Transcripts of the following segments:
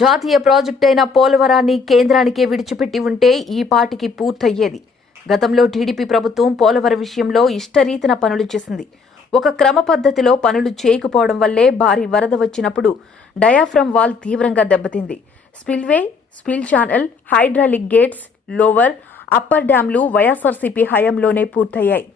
జాతీయ ప్రాజెక్ట్ అయిన పోలవరాన్ని కేంద్రానికే విడిచిపెట్టి ఉంటే ఈ పాటికి పూర్తయ్యేది. గతంలో టీడీపీ ప్రభుత్వం పోలవరం విషయంలో ఇష్టరీతిన పనులు చేసింది. ఒక క్రమ పద్ధతిలో పనులు చేయకపోవడం వల్లే భారీ వరద వచ్చినప్పుడు డయాఫ్రమ్ వాల్ తీవ్రంగా దెబ్బతింది. Spillway, spill channel, hydraulic gates, lower, upper డ్యాంలు వైఎస్ఆర్సీపీ హయాంలోనే పూర్తయ్యాయి.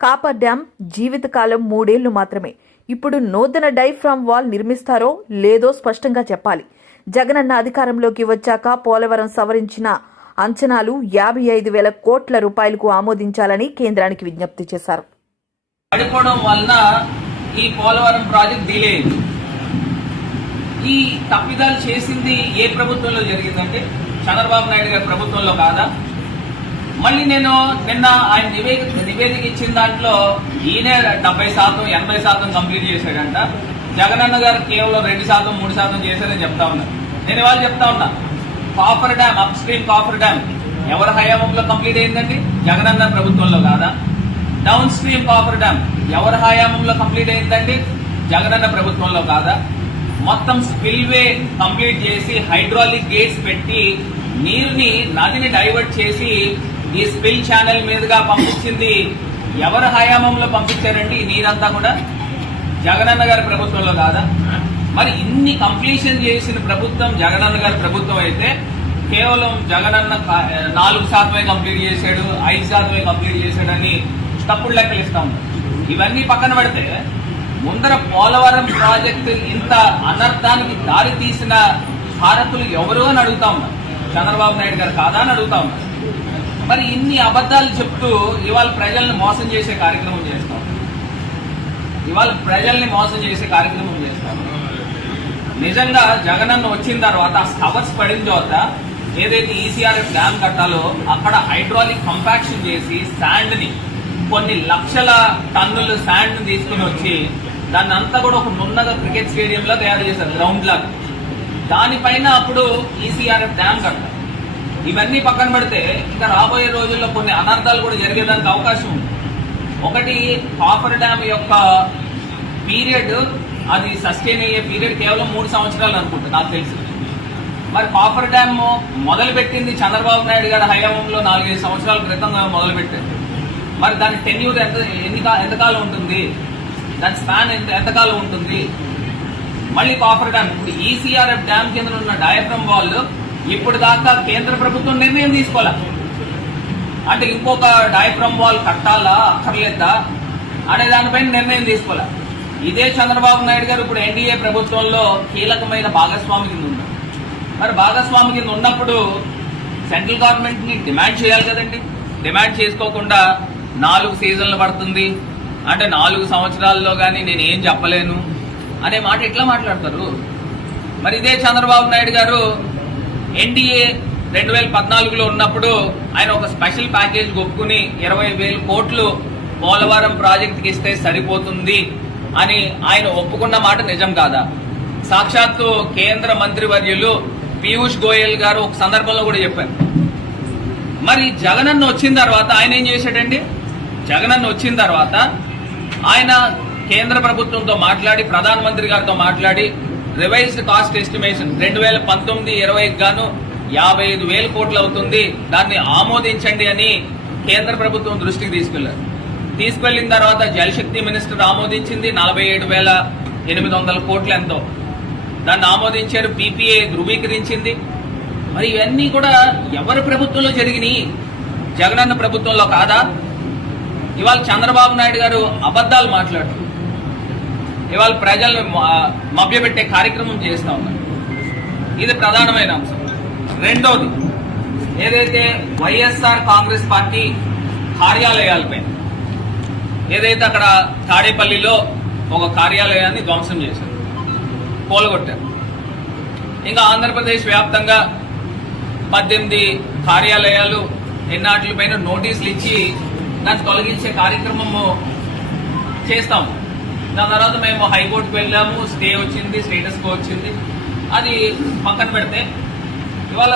కాపర్ డ్యాం జీవితకాలం 3 ఏళ్లు మాత్రమే. ఇప్పుడు నూతన డయాఫ్రమ్ వాల్ నిర్మిస్తారో లేదో స్పష్టంగా చెప్పాలి. జగనన్న అధికారంలోకి వచ్చాక పోలవరం సవరించిన అంచనాలు 55,000 కోట్ల రూపాయలకు ఆమోదించాలని కేంద్రానికి విజ్ఞప్తి చేశారు. పడిపోవడం వలన ఈ పోలవరం ప్రాజెక్ట్ డిలే అయింది. ఈ తప్పిదాలు చేసింది ఏ ప్రభుత్వంలో జరిగిందంటే చంద్రబాబు నాయుడు గారి ప్రభుత్వంలో కాదా? మళ్ళీ నేను నిన్న ఆయన నివేదిక ఇచ్చిన దాంట్లో ఈయన 70%, 80% కంప్లీట్ చేశాడంట. జగనన్న గారు కేవలం 2%, 3% చేశారని చెప్తా ఉన్నా. నేను ఇవాళ చెప్తా ఉన్నా, coffer dam, up stream coffer dam ఎవరి హయాంలో కంప్లీట్ అయిందండి? జగనన్న ప్రభుత్వంలో కాదా? డౌన్ స్ట్రీమ్ కాఫర్ డ్యామ్ ఎవరి హయాంలో కంప్లీట్ అయిందండి? జగనన్న ప్రభుత్వంలో కాదా? మొత్తం స్పిల్వే కంప్లీట్ చేసి హైడ్రాలిక్ గేట్స్ పెట్టి నీరుని నదిని డైవర్ట్ చేసి ఈ స్పిల్ ఛానల్ మీదుగా పంపించింది ఎవరి హయాంలో పంపించారండి? ఈ నీరంతా కూడా జగనన్న గారి ప్రభుత్వంలో కాదా? మరి ఇన్ని కంప్లీషన్ చేసిన ప్రభుత్వం జగనన్న గారి ప్రభుత్వం అయితే కేవలం జగనన్న 4% కంప్లీట్ చేశాడు, 5% కంప్లీట్ చేశాడని తప్పుడు లెక్కలు ఇస్తా ఉన్నారు. ఇవన్నీ పక్కన పెడితే ముందర పోలవరం ప్రాజెక్టు ఇంత అనర్థానికి దారి తీసిన భారతులు ఎవరు అని అడుగుతా ఉన్నారు. చంద్రబాబు నాయుడు గారు కాదా అని అడుగుతా ఉన్నారు. మరి ఇన్ని అబద్దాలు చెప్తూ ఇవాళ ప్రజల్ని మోసం చేసే కార్యక్రమం చేస్తాం. నిజంగా జగనన్న వచ్చిన తర్వాత కవర్స్ పడిన తర్వాత ఏదైతే ఈసీఆర్ఎఫ్ డ్యామ్ కట్టాలో అక్కడ హైడ్రాలిక్ కంపాక్షన్ చేసి శాండ్ ని కొన్ని లక్షల టన్నుల శాండ్ ని తీసుకుని వచ్చి దాన్ని అంతా కూడా ఒక నున్నగా క్రికెట్ స్టేడియం లో తయారు చేశారు, గ్రౌండ్ లాగా. దానిపైన అప్పుడు ఈసీఆర్ఎఫ్ డ్యామ్ కట్టాలి. ఇవన్నీ పక్కన పెడితే ఇంకా రాబోయే రోజుల్లో కొన్ని అనర్థాలు కూడా జరిగేదానికి అవకాశం ఉంది. ఒకటి, కాఫర్ డ్యామ్ యొక్క పీరియడ్, అది సస్టైన్ అయ్యే పీరియడ్ కేవలం 3 సంవత్సరాలు అనుకుంటా నాకు తెలిసి. మరి కాఫర్ డ్యామ్ మొదలుపెట్టింది చంద్రబాబు నాయుడు గారి హయాంలో 4-5 సంవత్సరాల క్రితం మొదలుపెట్టారు. మరి దాని టెన్యూర్ ఎంతకాలం ఉంటుంది? దాని స్పాన్ ఎంతకాలం ఉంటుంది? మళ్ళీ కాఫర్ డ్యామ్, ఇప్పుడు ఈసీఆర్ఎఫ్ డ్యామ్ కింద ఉన్న డయాఫ్రమ్ వాల్ ఇప్పుడు దాకా కేంద్ర ప్రభుత్వం నిర్ణయం తీసుకోవాలా అంటే ఇంకొక డయాఫ్రమ్ వాల్ కట్టాలా అక్కర్లేదా అనే దానిపైన నిర్ణయం తీసుకోవాలా. ఇదే చంద్రబాబు నాయుడు గారు ఇప్పుడు ఎన్డీఏ ప్రభుత్వంలో కీలకమైన భాగస్వామి కింద ఉన్నారు. మరి భాగస్వామి కింద ఉన్నప్పుడు సెంట్రల్ గవర్నమెంట్ ని డిమాండ్ చేయాలి కదండి. డిమాండ్ చేసుకోకుండా 4 సీజన్లు పడుతుంది అంటే 4 సంవత్సరాల్లో కానీ నేను ఏం చెప్పలేను అనే మాట ఎట్లా మాట్లాడతారు? మరి ఇదే చంద్రబాబు నాయుడు గారు ఎన్డీఏ 2014లో ఉన్నప్పుడు ఆయన ఒక స్పెషల్ ప్యాకేజ్ ఒప్పుకుని 20,000 కోట్లు పోలవరం ప్రాజెక్టుకి ఇస్తే సరిపోతుంది అని ఆయన ఒప్పుకున్న మాట నిజం కాదా? సాక్షాత్తు కేంద్ర మంత్రివర్యులు పీయూష్ గోయల్ గారు ఒక సందర్భంలో కూడా చెప్పారు. మరి జగనన్న వచ్చిన తర్వాత ఆయన ఏం చేశాడండి? జగనన్న వచ్చిన తర్వాత ఆయన కేంద్ర ప్రభుత్వంతో మాట్లాడి, ప్రధానమంత్రి గారితో మాట్లాడి రివైజ్డ్ కాస్ట్ ఎస్టిమేషన్ 2019-20కి గాను 55,000 కోట్లు అవుతుంది, దాన్ని ఆమోదించండి అని కేంద్ర ప్రభుత్వం దృష్టికి తీసుకెళ్లిన తర్వాత జలశక్తి మినిస్టర్ ఆమోదించింది 47,800 కోట్లు ఎంతో, దాన్ని ఆమోదించారు. పీపీఏ ధృవీకరించింది. మరి ఇవన్నీ కూడా ఎవరి ప్రభుత్వంలో జరిగినాయి? జగనన్న ప్రభుత్వంలో కాదా? ఇవాళ చంద్రబాబు నాయుడు గారు అబద్దాలు మాట్లాడుతూ ఇవాళ ప్రజలను మభ్యపెట్టే కార్యక్రమం చేస్తా ఉన్నారు. ఇది ప్రధానమైన అంశం. రెండోది, ఏదైతే వైఎస్ఆర్ కాంగ్రెస్ పార్టీ కార్యాలయాలపై ఏదైతే అక్కడ తాడేపల్లిలో ఒక కార్యాలయాన్ని ధ్వంసం చేశారు, కూలగొట్టారు. ఇంకా ఆంధ్రప్రదేశ్ వ్యాప్తంగా 18 కార్యాలయాలు ఎన్నాటిపైన నోటీసులు ఇచ్చి దాన్ని తొలగించే కార్యక్రమము చేస్తాము. దాని తర్వాత మేము హైకోర్టుకు వెళ్ళాము, స్టే వచ్చింది, స్టేటస్ కో వచ్చింది. అది పక్కన పెడితే ఇవాళ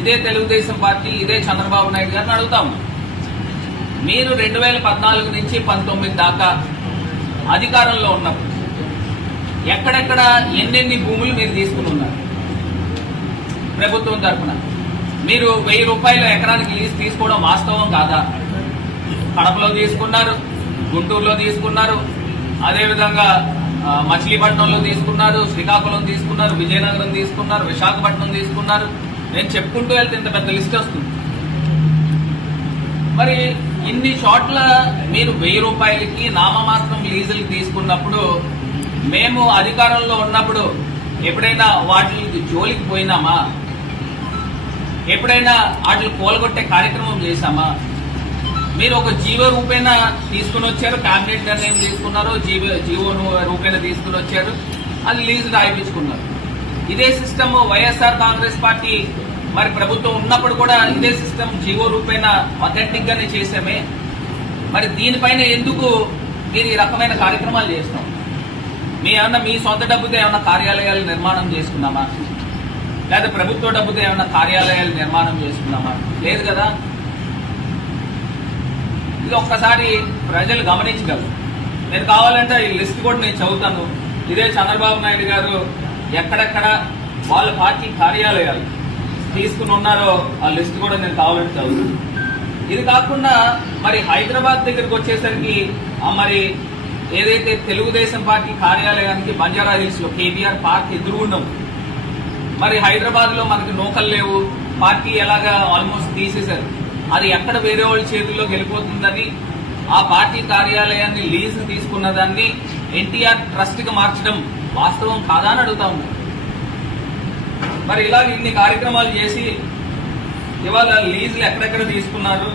ఇదే తెలుగుదేశం పార్టీ, ఇదే చంద్రబాబు నాయుడు గారిని అడుగుతాము, మీరు 2014 నుంచి 19 దాకా అధికారంలో ఉన్నప్పుడు ఎక్కడెక్కడ ఎన్నెన్ని భూములు మీరు తీసుకుని ఉన్నారు? ప్రభుత్వం తరఫున మీరు 1000 రూపాయల ఎకరానికి లీజ్ తీసుకోవడం వాస్తవం కాదా? కడపలో తీసుకున్నారు, గుంటూరులో తీసుకున్నారు, అదేవిధంగా మచిలీపట్నంలో తీసుకున్నారు, శ్రీకాకుళం తీసుకున్నారు, విజయనగరం తీసుకున్నారు, విశాఖపట్నం తీసుకున్నారు. నేను చెప్పుకుంటూ వెళ్తే ఇంత పెద్ద లిస్ట్ వస్తుంది. మరి ఇన్ని చోట్ల మీరు 1000 రూపాయలకి నామమాత్రం లీజులు తీసుకున్నప్పుడు మేము అధికారంలో ఉన్నప్పుడు ఎప్పుడైనా వాటికి జోలికి పోయినామా? ఎప్పుడైనా వాటిని కూలగొట్టే కార్యక్రమం చేశామా? మీరు ఒక జీవో రూపేణ తీసుకుని వచ్చారు, కేబినెట్ నిర్ణయం తీసుకున్నారు, జీవో రూపేణ తీసుకుని వచ్చారు, అది లీజు రాయించుకున్నారు. ఇదే సిస్టమ్ వైఎస్ఆర్ కాంగ్రెస్ పార్టీ మరి ప్రభుత్వం ఉన్నప్పుడు కూడా ఇదే సిస్టమ్ జీవో రూపేణ అథెంటిక్ గానే చేసామే. మరి దీనిపైన ఎందుకు మీరు ఈ రకమైన కార్యక్రమాలు చేస్తాం? మీ సొంత డబ్బుతో ఏమైనా కార్యాలయాలు నిర్మాణం చేసుకున్నామా? లేదా ప్రభుత్వ డబ్బుతో ఏమైనా కార్యాలయాలు నిర్మాణం చేసుకున్నామా? లేదు కదా. ఇది ఒక్కసారి ప్రజలు గమనించగలరు. నేను కావాలంటే ఈ లిస్ట్ కూడా నేను చదువుతాను. ఇదే చంద్రబాబు నాయుడు గారు ఎక్కడెక్కడ వాళ్ళ పార్టీ కార్యాలయాలు తీసుకుని ఉన్నారో ఆ లిస్ట్ కూడా నేను కావాలంటే చదువుతాను. ఇది కాకుండా మరి హైదరాబాద్ దగ్గరికి వచ్చేసరికి మరి ఏదైతే తెలుగుదేశం పార్టీ కార్యాలయానికి బంజారా హిల్స్ లో కేబీఆర్ పార్క్ ఎదురుగుండం, మరి హైదరాబాద్ లో మనకి నూకలు లేవు, పార్టీ ఎలాగా ఆల్మోస్ట్ తీసేశారు. అది ఎక్కడ వేరే వాళ్ళ చేతుల్లోకి వెళ్ళిపోతుందని ఆ పార్టీ కార్యాలయాన్ని లీజు తీసుకున్న దాన్ని ఎన్టీఆర్ ట్రస్ట్ కి మార్చడం వాస్తవం కాదా అని అడుగుతా ఉన్నాం. మరి ఇలా ఇన్ని కార్యక్రమాలు చేసి ఇవాళ లీజులు ఎక్కడెక్కడ తీసుకున్నారు,